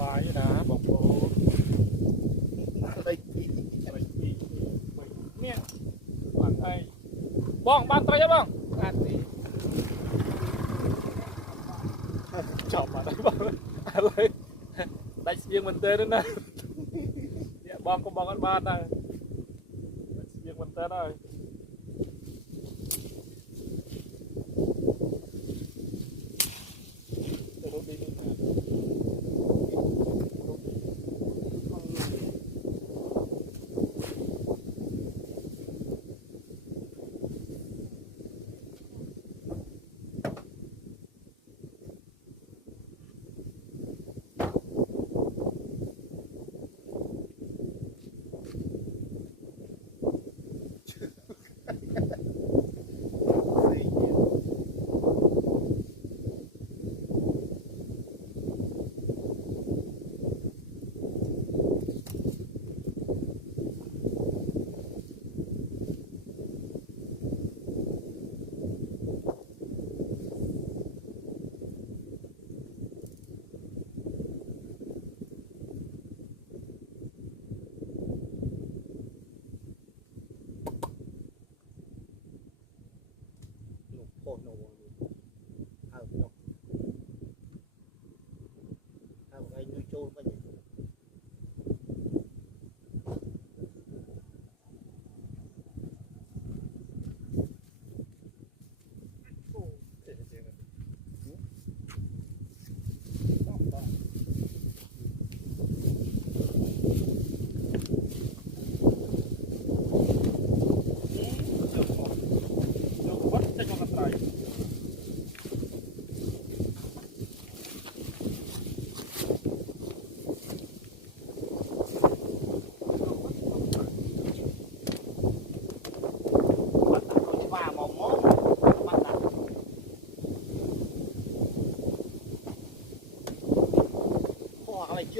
bài đá bóng bố đây nè bạn ai bong ban tay bong ăn đi chọc mà đấy bong lấy đánh riêng mình tên nữa nè bong có bong ăn ban này riêng mình tên rồi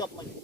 chưa mình